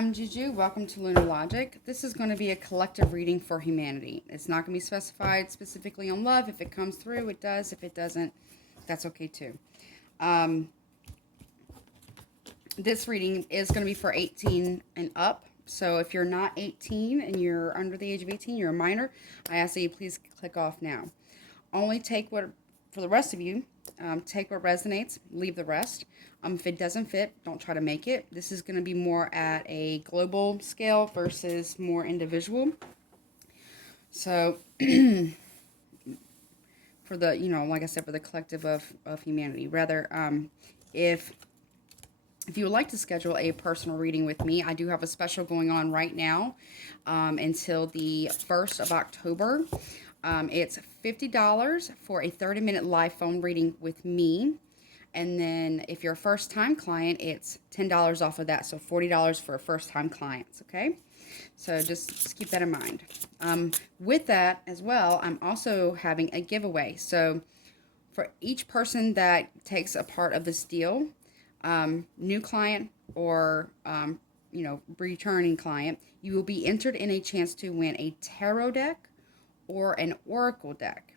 I'm Juju. Welcome to Lunar Logic. This is going to be a collective reading for humanity. It's not going to be specified specifically on love. If it comes through, it does. If it doesn't, that's okay too. This reading is going to be for 18 and up. So if you're not 18 and you're under the age of 18, you're a minor, I ask that you please click off now. Only take what, for the rest of you, take what resonates, leave the rest. If it doesn't fit, don't try to make it. This is going to be more at a global scale versus more individual. So, for the, like I said, for the collective of humanity. Rather, if you would like to schedule a personal reading with me, I do have a special going on right now until the 1st of October. It's $50 for a 30-minute live phone reading with me. And then if you're a first-time client, it's $10 off of that. So $40 for first-time clients, okay? So just keep that in mind. With that as well, I'm also having a giveaway. So for each person that takes a part of this deal, new client or, returning client, you will be entered in a chance to win a tarot deck or an oracle deck.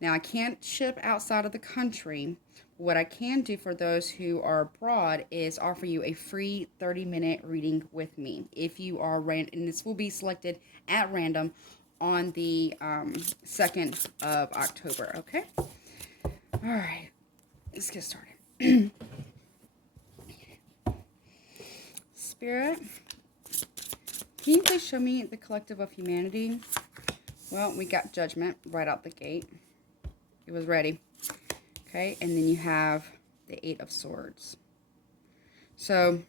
Now, I can't ship outside of the country. What I can do for those who are abroad is offer you a free 30-minute reading with me. If you are and this will be selected at random on the 2nd of October, okay? All right, let's get started. Spirit, can you please show me the collective of humanity? Well, we got judgment right out the gate. It was ready. Okay, and then you have the 8 of Swords. So,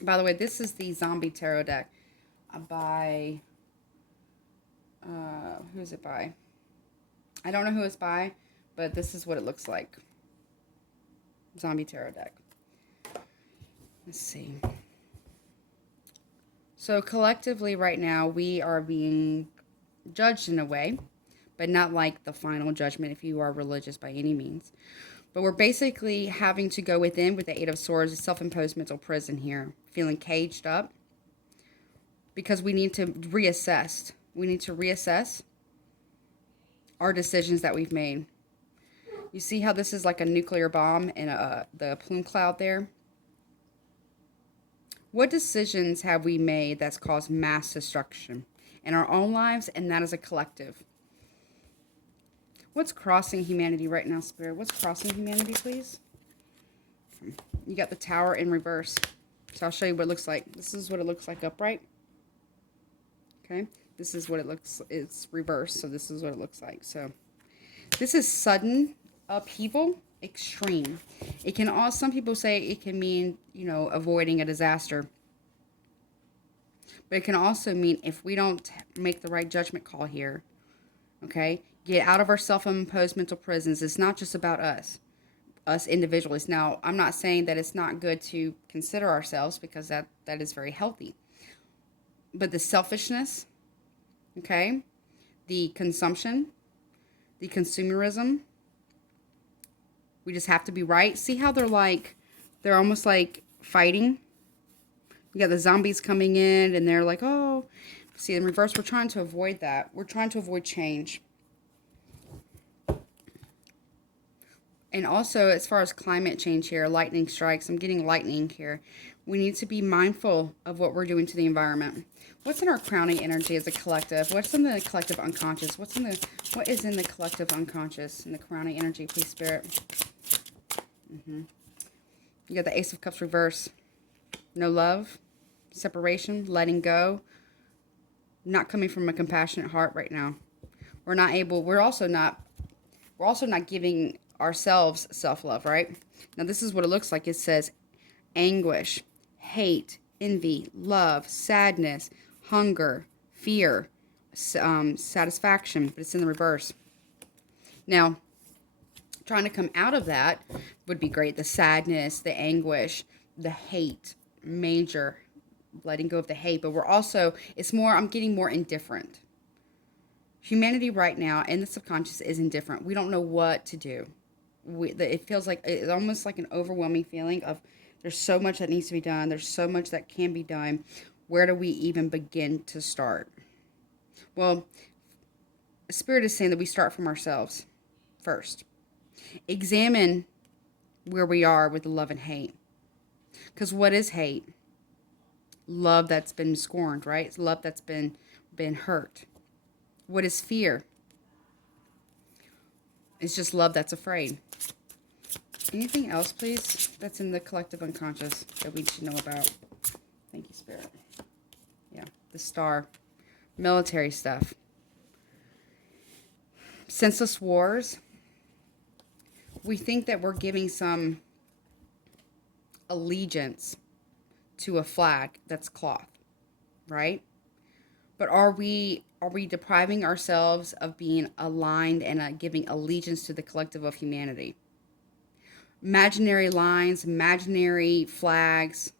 by the way, this is the Zombie Tarot deck by, who is it by? I don't know who it's by, but this is what it looks like. Zombie Tarot deck. Let's see. So, collectively right now, we are being judged in a way, but not like the final judgment if you are religious by any means. But we're basically having to go within with the 8 of Swords, a self-imposed mental prison here, feeling caged up, because we need to reassess. We need to reassess our decisions that we've made. You see how this is like a nuclear bomb and the plume cloud there? What decisions have we made that's caused mass destruction in our own lives, and that is a collective? What's crossing humanity right now, Spirit? What's crossing humanity, please? You got the Tower in reverse. So I'll show you what it looks like. This is what it looks like upright. Okay. This is what it looks, it's reversed. So this is what it looks like. So this is sudden upheaval, extreme. It can also, some people say it can mean, avoiding a disaster. But it can also mean if we don't make the right judgment call here, okay, get out of our self-imposed mental prisons. It's not just about us individuals. Now, I'm not saying that it's not good to consider ourselves, because that is very healthy. But the selfishness, okay, the consumption, the consumerism, we just have to be right. See how they're almost like fighting? You got the zombies coming in, and they're like, oh. See, in reverse, we're trying to avoid that. We're trying to avoid change. And also, as far as climate change here, lightning strikes, I'm getting lightning here. We need to be mindful of what we're doing to the environment. What's in our crowning energy as a collective? What's in the collective unconscious? What is in the collective unconscious in the crowning energy, please, Spirit? You got the Ace of Cups reverse. No love, separation, letting go, not coming from a compassionate heart right now. We're also not giving ourselves self-love, right? Now this is what it looks like. It says anguish, hate, envy, love, sadness, hunger, fear, satisfaction, but it's in the reverse. Now, trying to come out of that would be great. The sadness, the anguish, the hate, major, letting go of the hate, but I'm getting more indifferent. Humanity right now in the subconscious is indifferent. We don't know what to do. It feels like, it's almost like an overwhelming feeling of There's so much that needs to be done. There's so much that can be done. Where do we even begin to start? Well, Spirit is saying that we start from ourselves first. Examine where we are with love and hate. Because what is hate? Love that's been scorned, right? It's love that's been hurt. What is fear? It's just love that's afraid. Anything else, please, that's in the collective unconscious that we should know about? Thank you, Spirit. Yeah, the star. Military stuff. Senseless wars. We think that we're giving some allegiance to a flag that's cloth, right? But are we depriving ourselves of being aligned and giving allegiance to the collective of humanity? Imaginary lines, imaginary flags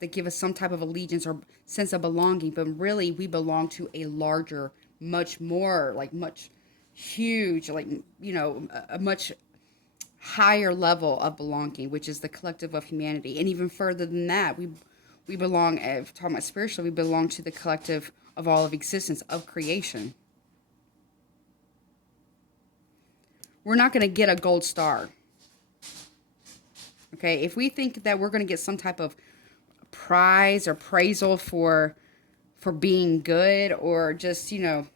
that give us some type of allegiance or sense of belonging, but really we belong to a larger, much more, like much huge, like, you know, a much higher level of belonging, which is the collective of humanity. And even further than that, we belong, if talking about spiritually, we belong to the collective of all of existence, of creation. We're not going to get a gold star. Okay, if we think that we're going to get some type of prize or appraisal for being good, or just, you know,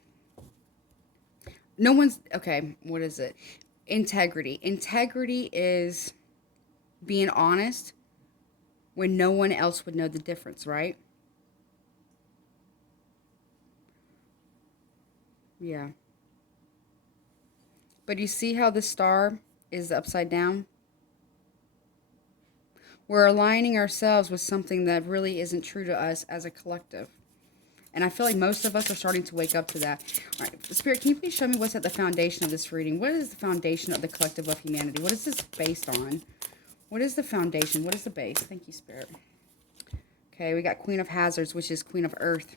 no one's, okay, what is it? Integrity. Integrity is being honest when no one else would know the difference, right? Yeah. But you see how the star is upside down? We're aligning ourselves with something that really isn't true to us as a collective. And I feel like most of us are starting to wake up to that. All right, Spirit, can you please show me what's at the foundation of this reading? What is the foundation of the collective of humanity? What is this based on? What is the foundation? What is the base? Thank you, Spirit. Okay, we got Queen of Hazards, which is Queen of Earth.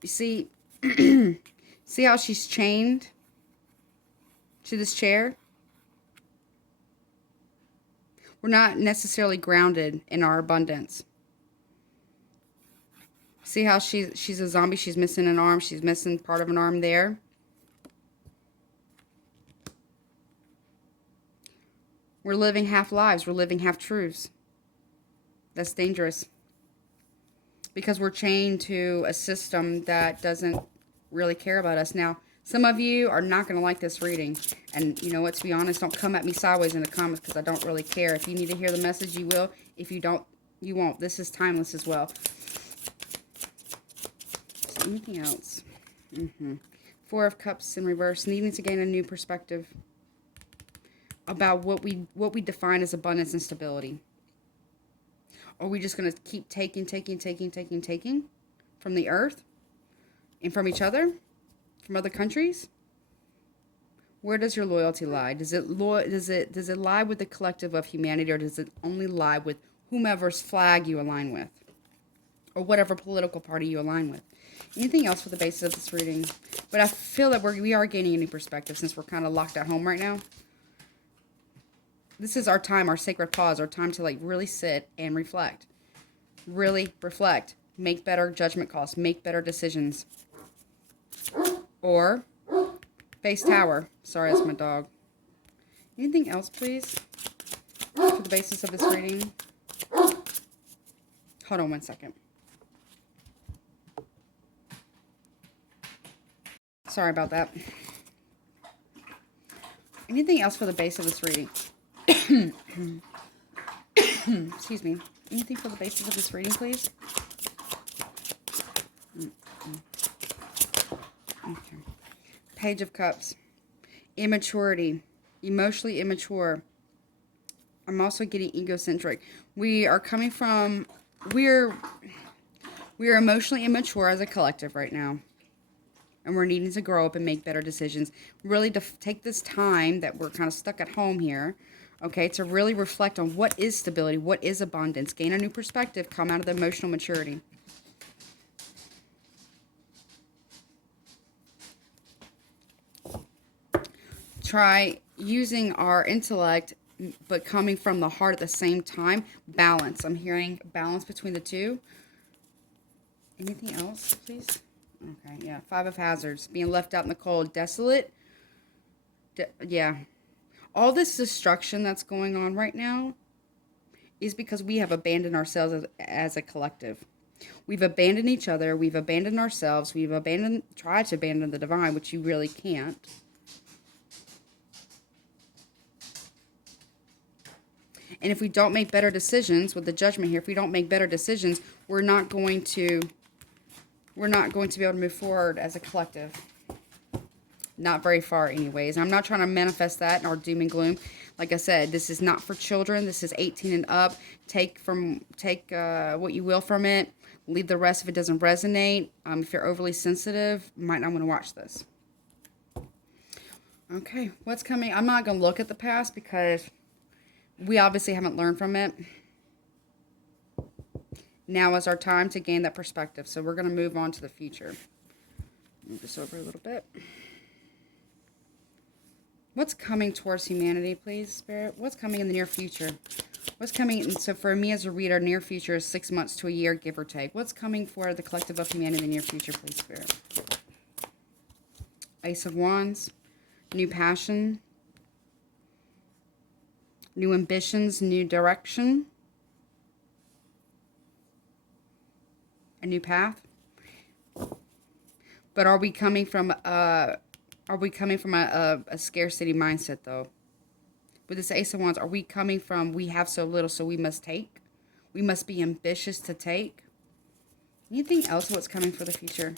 You see, see how she's chained to this chair? We're not necessarily grounded in our abundance. See how she's a zombie? She's missing an arm. She's missing part of an arm there. We're living half lives. We're living half truths. That's dangerous. Because we're chained to a system that doesn't really care about us. Now, some of you are not going to like this reading. And you know what, to be honest, don't come at me sideways in the comments because I don't really care. If you need to hear the message, you will. If you don't, you won't. This is timeless as well. So anything else? Four of Cups in reverse. Needing to gain a new perspective about what we define as abundance and stability. Are we just going to keep taking from the earth and from each other, from other countries? Where does your loyalty lie? Does it lie with the collective of humanity, or does it only lie with whomever's flag you align with, or whatever political party you align with? Anything else for the basis of this reading? But I feel that we are gaining a new perspective since we're kind of locked at home right now. This is our time, our sacred pause, our time to like really sit and reflect. Really reflect. Make better judgment calls. Make better decisions. Or face tower. Sorry, that's my dog. Anything else, please, for the basis of this reading? Hold on one second. Sorry about that. Anything else for the base of this reading? Excuse me. Anything for the basis of this reading, please? Okay. Page of Cups. Immaturity. Emotionally immature. I'm also getting egocentric. We are coming from... We're emotionally immature as a collective right now. And we're needing to grow up and make better decisions. Really to take this time that we're kind of stuck at home here, okay, to really reflect on what is stability, what is abundance, gain a new perspective, come out of the emotional maturity. Try using our intellect but coming from the heart at the same time. Balance. I'm hearing balance between the two. Anything else, please? Okay, yeah. 5 of Hazards. Being left out in the cold. Desolate. Yeah. All this destruction that's going on right now is because we have abandoned ourselves as a collective. We've abandoned each other. We've abandoned ourselves. We've tried to abandon the divine, which you really can't. And if we don't make better decisions, with the judgment here, if we don't make better decisions, we're not going to be able to move forward as a collective. Not very far anyways. I'm not trying to manifest that or doom and gloom. Like I said, this is not for children. This is 18 and up. Take what you will from it. Leave the rest if it doesn't resonate. If you're overly sensitive, you might not want to watch this. Okay, what's coming? I'm not going to look at the past because we obviously haven't learned from it. Now is our time to gain that perspective. So we're going to move on to the future. Move this over a little bit. What's coming towards humanity, please, Spirit? What's coming in the near future? What's coming? So for me as a reader, near future is 6 months to a year, give or take. What's coming for the collective of humanity in the near future, please, Spirit? Ace of Wands, new passion, new ambitions, new direction, a new path. But are we coming from a scarcity mindset, though? With this Ace of Wands, are we coming from we have so little, so we must take? We must be ambitious to take? Anything else what's coming for the future?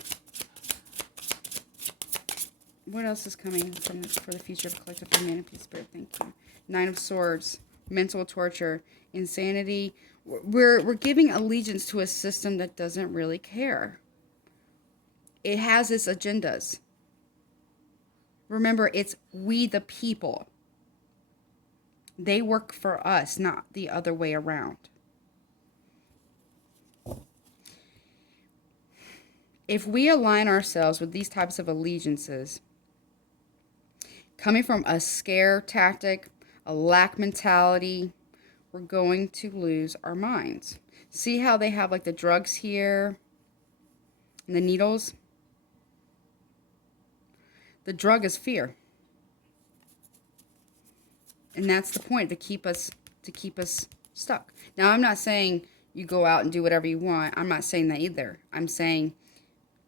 What else is coming for the future of collective humanity, Spirit? Thank you. 9 of Swords, mental torture, insanity. We're giving allegiance to a system that doesn't really care. It has its agendas. Remember, it's we the people. They work for us, not the other way around. If we align ourselves with these types of allegiances, coming from a scare tactic, a lack mentality, we're going to lose our minds. See how they have like the drugs here and the needles? The drug is fear. And that's the point, to keep us stuck. Now, I'm not saying you go out and do whatever you want. I'm not saying that either. I'm saying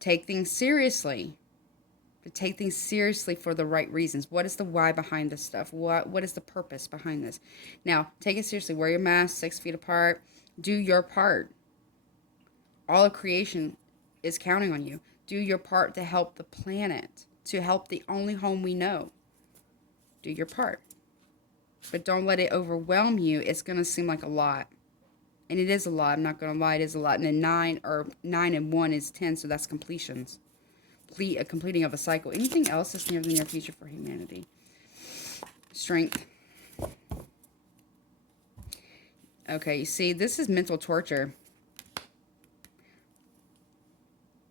take things seriously. But take things seriously for the right reasons. What is the why behind this stuff? What is the purpose behind this? Now, take it seriously. Wear your mask 6 feet apart. Do your part. All of creation is counting on you. Do your part to help the planet. To help the only home we know. Do your part. But don't let it overwhelm you. It's going to seem like a lot. And it is a lot. I'm not going to lie. It is a lot. And then 9 and 1 is 10. So that's completions. A completing of a cycle. Anything else that's near the near future for humanity? Strength. Okay, you see, this is mental torture.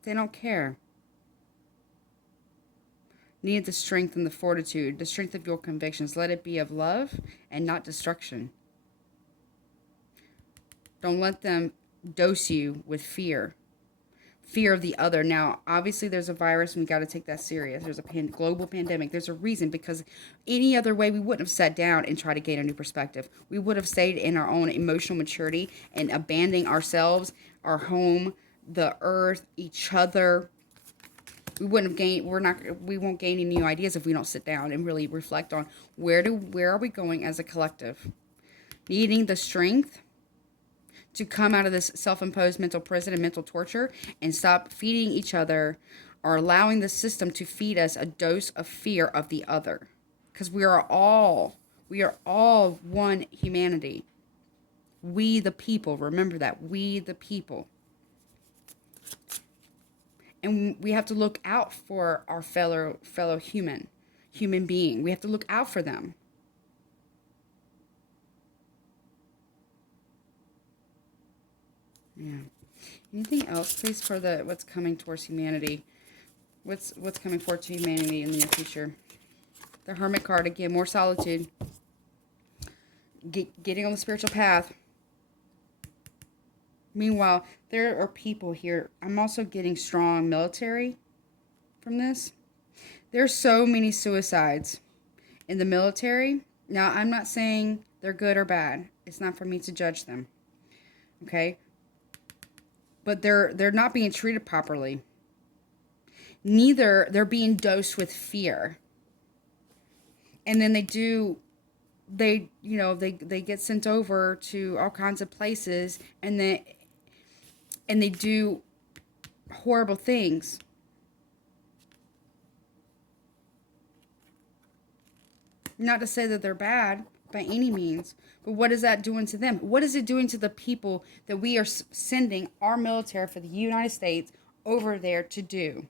They don't care. Need the strength and the fortitude, the strength of your convictions. Let it be of love and not destruction. Don't let them dose you with fear. Fear of the other. Now, obviously, there's a virus, and we got to take that serious. There's a global pandemic. There's a reason, because any other way, we wouldn't have sat down and tried to gain a new perspective. We would have stayed in our own emotional maturity and abandoning ourselves, our home, the earth, each other. We wouldn't have gained. We won't gain any new ideas if we don't sit down and really reflect on where are we going as a collective. Needing the strength to come out of this self-imposed mental prison and mental torture and stop feeding each other or allowing the system to feed us a dose of fear of the other. Because we are all one humanity. We the people. Remember that. We the people. And we have to look out for our fellow human being. We have to look out for them. Yeah. Anything else, please, for what's coming towards humanity? What's coming forward to humanity in the near future? The Hermit card again, more solitude. getting on the spiritual path. Meanwhile, there are people here. I'm also getting strong military from this. There's so many suicides in the military. Now, I'm not saying they're good or bad. It's not for me to judge them. Okay? But they're not being treated properly. Neither they're being dosed with fear. And then they get sent over to all kinds of places, and they do horrible things. Not to say that they're bad by any means, but what is that doing to them? What is it doing to the people that we are sending our military for the United States over there to do?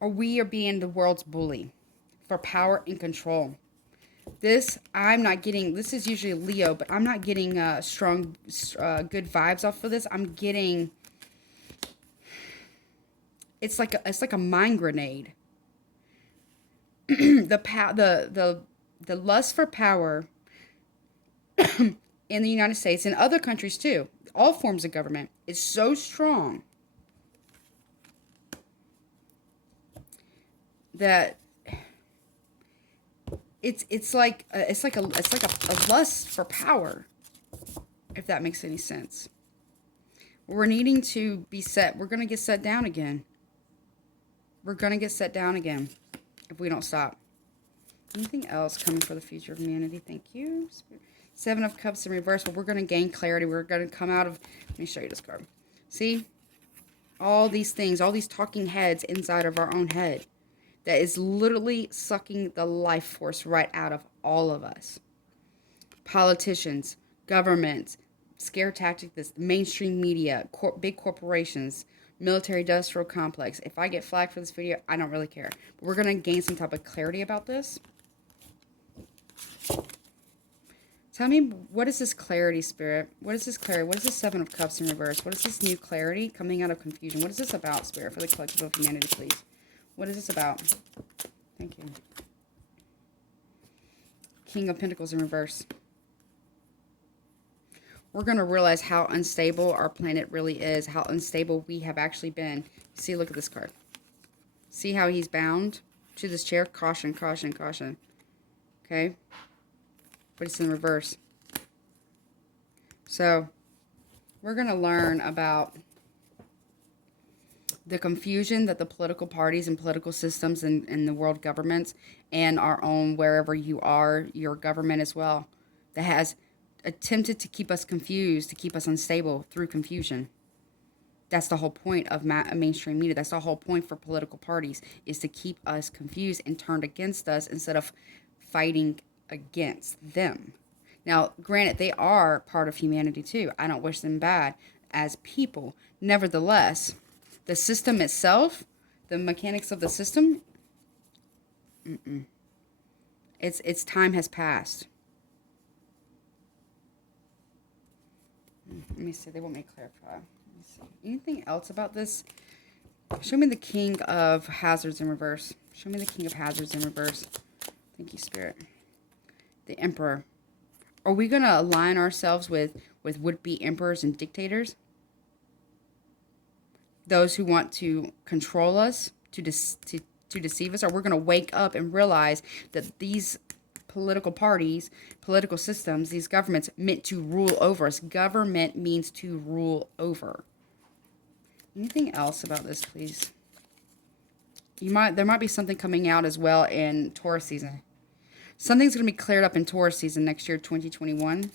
Or we are being the world's bully for power and control. I'm not getting, this is usually Leo, but I'm not getting strong, good vibes off of this. I'm getting, it's like a mind grenade. The lust for power in the United States and other countries too, all forms of government, is so strong that it's like a lust for power, if that makes any sense. We're needing to be set. We're going to get set down again. We're going to get set down again if we don't stop. Anything else coming for the future of humanity? Thank you. Seven of Cups in reverse. Well, we're going to gain clarity. We're going to come out of... Let me show you this card. See? All these things, all these talking heads inside of our own head that is literally sucking the life force right out of all of us. Politicians, governments, scare tactics, this mainstream media, big corporations, military industrial complex. If I get flagged for this video, I don't really care. But we're going to gain some type of clarity about this. Tell me, what is this clarity, Spirit? What is this clarity? What is this Seven of Cups in reverse? What is this new clarity coming out of confusion? What is this about, Spirit, for the collective of humanity, please? What is this about? Thank you. King of Pentacles in reverse. We're going to realize how unstable our planet really is, how unstable we have actually been. See, look at this card. See how he's bound to this chair? Caution, caution, caution. Okay? But it's in reverse. So, we're going to learn about the confusion that the political parties and political systems and the world governments and our own, wherever you are, your government as well, that has attempted to keep us confused, to keep us unstable through confusion. That's the whole point of mainstream media. That's the whole point for political parties, is to keep us confused and turned against us instead of fighting against them. Now, granted, they are part of humanity too. I don't wish them bad as people. Nevertheless, the system itself, the mechanics of the system, its time has passed. Let me see. They want me to clarify. Let me see. Anything else about this? Show me the King of Hazards in reverse. Show me the King of Hazards in reverse. Thank you, Spirit. The Emperor. Are we going to align ourselves with would-be emperors and dictators? Those who want to control us, to deceive us? Or we're going to wake up and realize that these political parties, political systems, these governments meant to rule over us. Government means to rule over. Anything else about this, please? There might be something coming out as well in Taurus season. Something's going to be cleared up in Taurus season next year, 2021.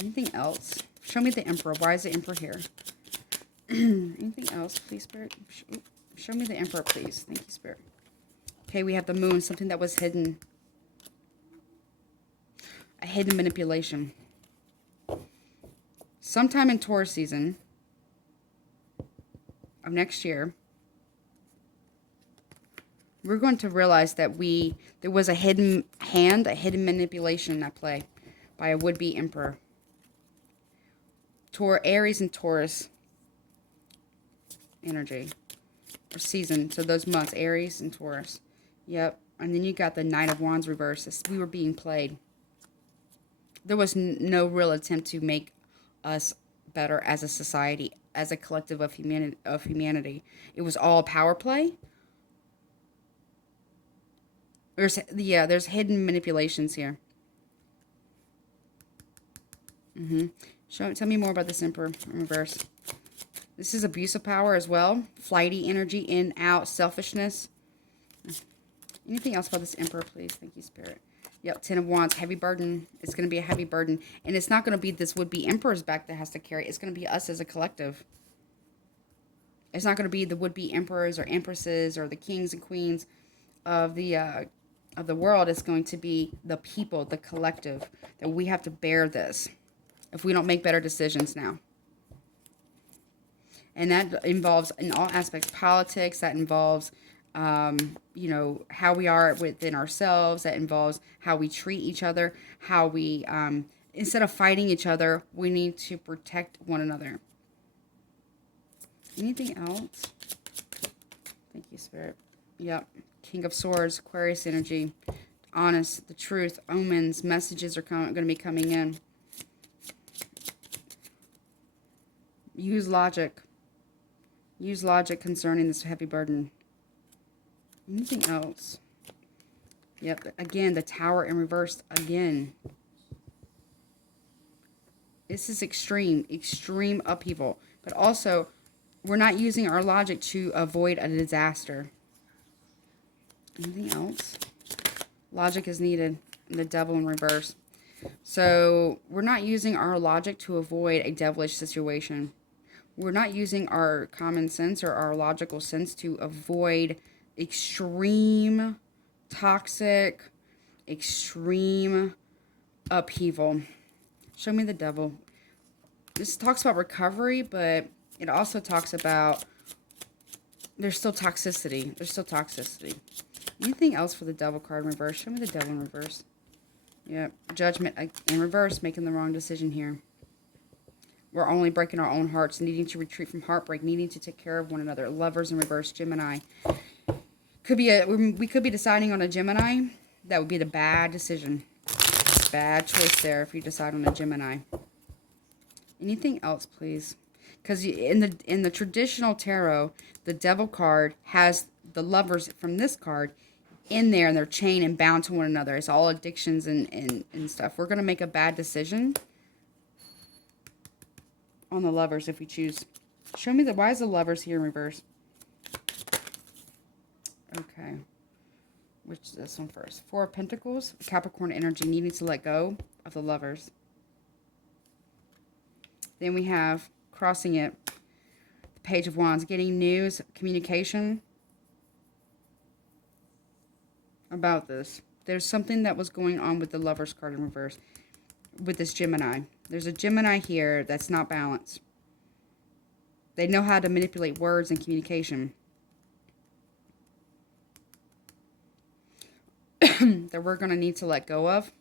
Anything else? Show me the Emperor. Why is the Emperor here? Anything else, please, Spirit? Show me the Emperor, please. Thank you, Spirit. Okay, we have the Moon, something that was hidden. A hidden manipulation. Sometime in Taurus season of next year, we're going to realize that there was a hidden hand, a hidden manipulation at play by a would-be emperor. Aries and Taurus energy or season. So those months, Aries and Taurus. Yep. And then you got the Knight of Wands reverse. We were being played. there was no real attempt to make us better as a society, as a collective of humanity. It was all power play. There's hidden manipulations here. Tell me more about this Emperor in reverse. This is abuse of power as well. Flighty energy, in, out, selfishness. Anything else about this Emperor, please? Thank you, Spirit. Yep, 10 of Wands, heavy burden. It's going to be a heavy burden. And it's not going to be this would-be Emperor's back that has to carry. It's going to be us as a collective. It's not going to be the would-be Emperors or Empresses or the kings and queens of the world. It's going to be the people, the collective, that we have to bear this if we don't make better decisions now. And that involves, in all aspects, politics. That involves, you know, how we are within ourselves. That involves how we treat each other. How we, instead of fighting each other, we need to protect one another. Anything else? Thank you, Spirit. Yep. King of Swords, Aquarius energy. Honest, the truth, omens, messages are going to be coming in. Use logic. Use logic concerning this heavy burden. Anything else? Yep. Again, the Tower in reverse again. This is extreme upheaval. But also, we're not using our logic to avoid a disaster. Anything else? Logic is needed. The Devil in reverse. So, we're not using our logic to avoid a devilish situation. We're not using our common sense or our logical sense to avoid extreme, toxic, extreme upheaval. Show me the Devil. This talks about recovery, but it also talks about there's still toxicity. There's still toxicity. Anything else for the Devil card in reverse? Show me the Devil in reverse. Yep. Judgment in reverse, making the wrong decision here. We're only breaking our own hearts, needing to retreat from heartbreak, needing to take care of one another. Lovers in reverse, Gemini. We could be deciding on a Gemini. That would be the bad decision. Bad choice there if you decide on a Gemini. Anything else, please? Because in the traditional tarot, the Devil card has the lovers from this card in there, and they're chained and bound to one another. It's all addictions and stuff. We're going to make a bad decision on the lovers if we choose. Show me why is the lovers here in reverse? Okay. Which is this one first? Four of Pentacles, Capricorn energy, needing to let go of the lovers. Then we have, crossing it, the Page of Wands, getting news, communication about this. There's something that was going on with the lovers card in reverse with this Gemini. There's a Gemini here that's not balanced. They know how to manipulate words and communication. That we're going to need to let go of.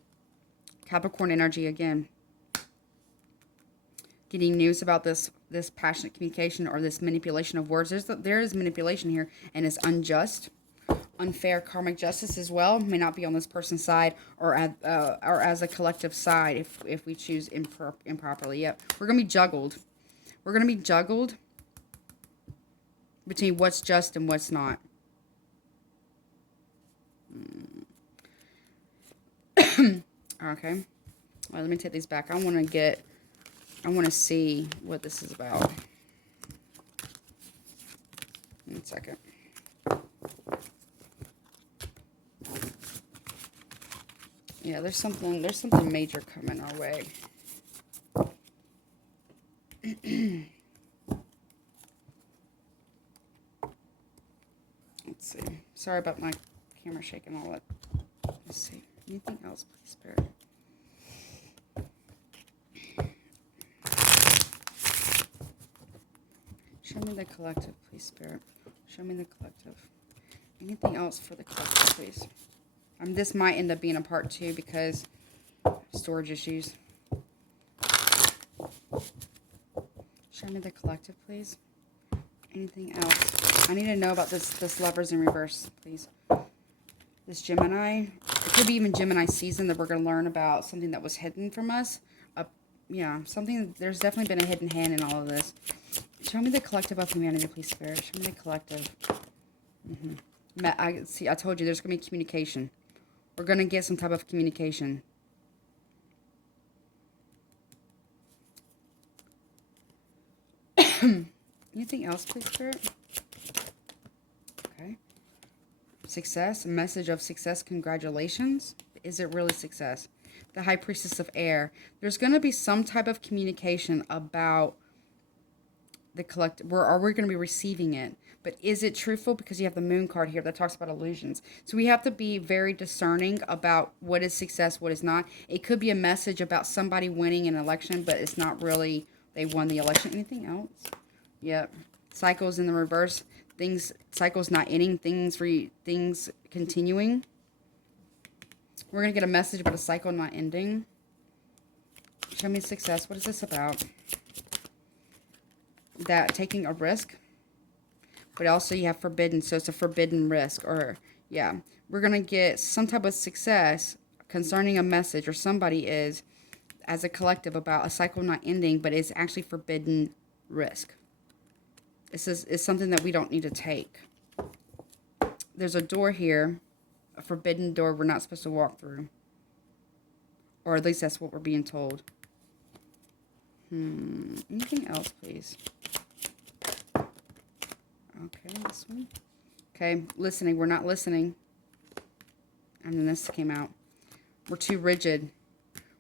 Capricorn energy again. Getting news about this passionate communication or this manipulation of words. There is manipulation here, and it's unjust. Unfair karmic justice as well. May not be on this person's side or as a collective side if we choose improperly. Yep. We're going to be juggled. We're going to be juggled between what's just and what's not. Okay. Well, let me take these back. I want to see what this is about. 1 second. Yeah, there's something major coming our way. Let's see. Sorry about my camera shaking all that. Let's see. Anything else, please, Spirit? Show me the collective, please, Spirit. Show me the collective. Anything else for the collective, please? This might end up being a part 2 because storage issues. Show me the collective, please. Anything else? I need to know about this lovers in reverse, please. This Gemini It could be even Gemini season that we're going to learn about something that was hidden from us. Yeah, something, there's definitely been a hidden hand in all of this. Show me the collective of humanity, please, Spirit. Show me the collective. I told you there's going to be communication. We're going to get some type of communication. Anything else, please, Spirit? Okay. Success. A message of success. Congratulations. Is it really success? The High Priestess of Air. There's going to be some type of communication about the collective. Are we going to be receiving it? But is it truthful? Because you have the Moon card here that talks about illusions. So we have to be very discerning about what is success, what is not. It could be a message about somebody winning an election, but it's not really they won the election. Anything else? Yep. Cycles in the reverse. Cycles not ending. Things continuing. We're going to get a message about a cycle not ending. Show me success. What is this about? That taking a risk. But also you have forbidden. So it's a forbidden risk. Or, yeah. We're going to get some type of success concerning a message. Or somebody is, as a collective, about a cycle not ending. But it's actually forbidden risk. This is something that we don't need to take. There's a door here. A forbidden door we're not supposed to walk through. Or at least that's what we're being told. Anything else, please? Okay, this one. Okay, listening. We're not listening. And then this came out. We're too rigid.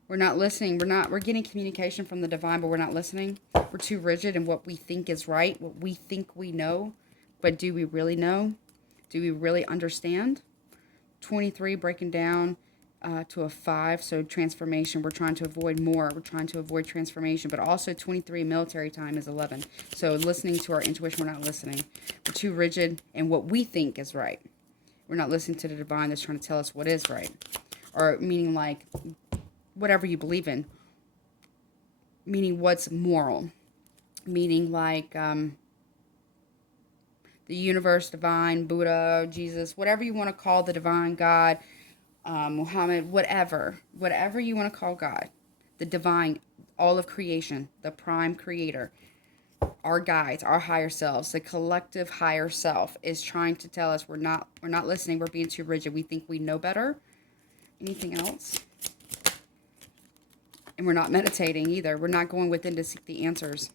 We're not listening. We're getting communication from the divine, but we're not listening. We're too rigid in what we think is right, what we think we know. But do we really know? Do we really understand? 23 breaking down to a 5, so transformation. We're trying to avoid more. We're trying to avoid transformation, but also 23 military time is 11. So listening to our intuition, we're not listening. We're too rigid in what we think is right. We're not listening to the divine that's trying to tell us what is right. Or meaning like whatever you believe in. Meaning what's moral. Meaning like the universe, divine, Buddha, Jesus, whatever you want to call the divine, God, Muhammad, whatever you want to call God, the divine, all of creation, the prime creator, our guides, our higher selves, the collective higher self is trying to tell us we're not listening, we're being too rigid, we think we know better. Anything else? And we're not meditating either. We're not going within to seek the answers.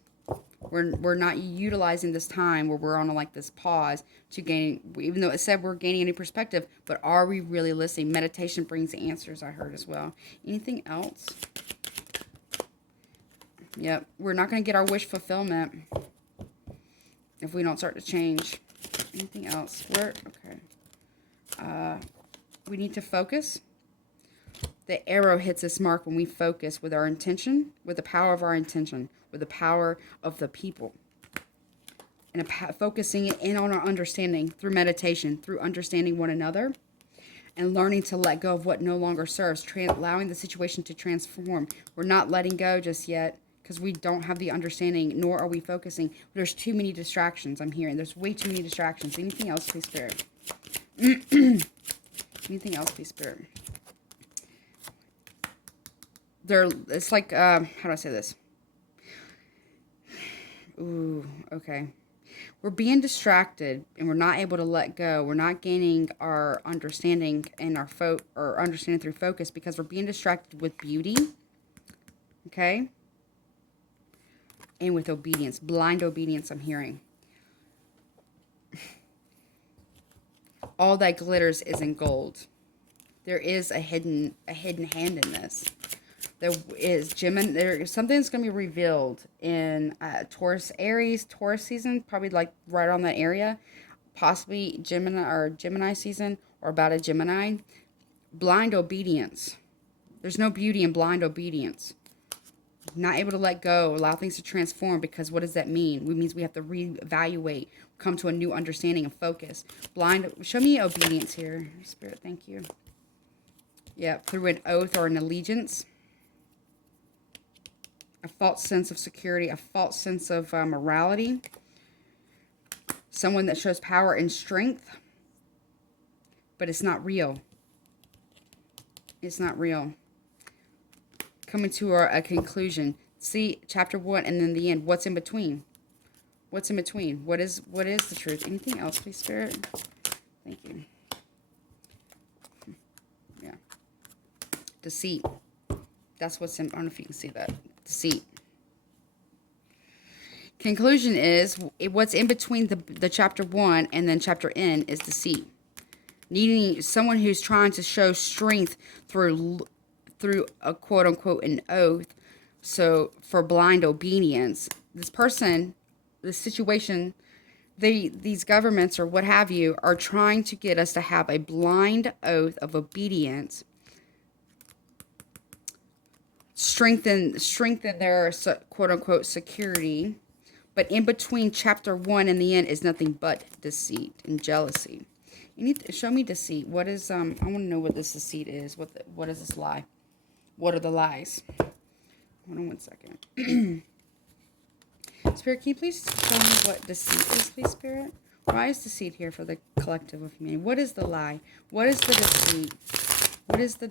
We're not utilizing this time where we're on like this pause to gain, even though it said we're gaining a new perspective, but are we really listening? Meditation brings the answers, I heard as well. Anything else? Yep, we're not going to get our wish fulfillment if we don't start to change. Anything else? Okay. We need to focus. The arrow hits this mark when we focus with our intention, with the power of our intention, with the power of the people. And focusing it in on our understanding through meditation, through understanding one another, and learning to let go of what no longer serves, allowing the situation to transform. We're not letting go just yet because we don't have the understanding, nor are we focusing. There's too many distractions, I'm hearing. There's way too many distractions. Anything else, please, Spirit? Anything else, please, Spirit? It's like, how do I say this? Ooh, okay. We're being distracted and we're not able to let go. We're not gaining our understanding and our understanding through focus because we're being distracted with beauty. Okay? And with obedience. Blind obedience, I'm hearing. All that glitters isn't gold. There is a hidden hand in this. There is Gemini. Something's going to be revealed in Taurus season, probably like right on that area, possibly Gemini season, or about a Gemini. Blind obedience. There's no beauty in blind obedience. Not able to let go, allow things to transform, because what does that mean? It means we have to reevaluate, come to a new understanding and focus. Show me obedience here, Spirit. Thank you. Yeah, through an oath or an allegiance. A false sense of security, a false sense of morality. Someone that shows power and strength, but it's not real. It's not real. Coming to a conclusion. See, chapter 1 and then the end. What's in between? What's in between? What is the truth? Anything else, please, Spirit? Thank you. Yeah. Deceit. That's what's in. I don't know if you can see that. Deceit. Conclusion is what's in between the chapter 1 and then chapter N is deceit. Needing someone who's trying to show strength through a quote unquote an oath. So for blind obedience, this person, this situation, these governments or what have you are trying to get us to have a blind oath of obedience. Strengthen their quote unquote security. But in between chapter 1 and the end is nothing but deceit and jealousy. You need to show me deceit. What is I want to know what this deceit is. What is this lie? What are the lies? Hold on one second. Spirit, can you please show me what deceit is, please, Spirit? Why is deceit here for the collective of humanity? What is the lie? What is the deceit? What is the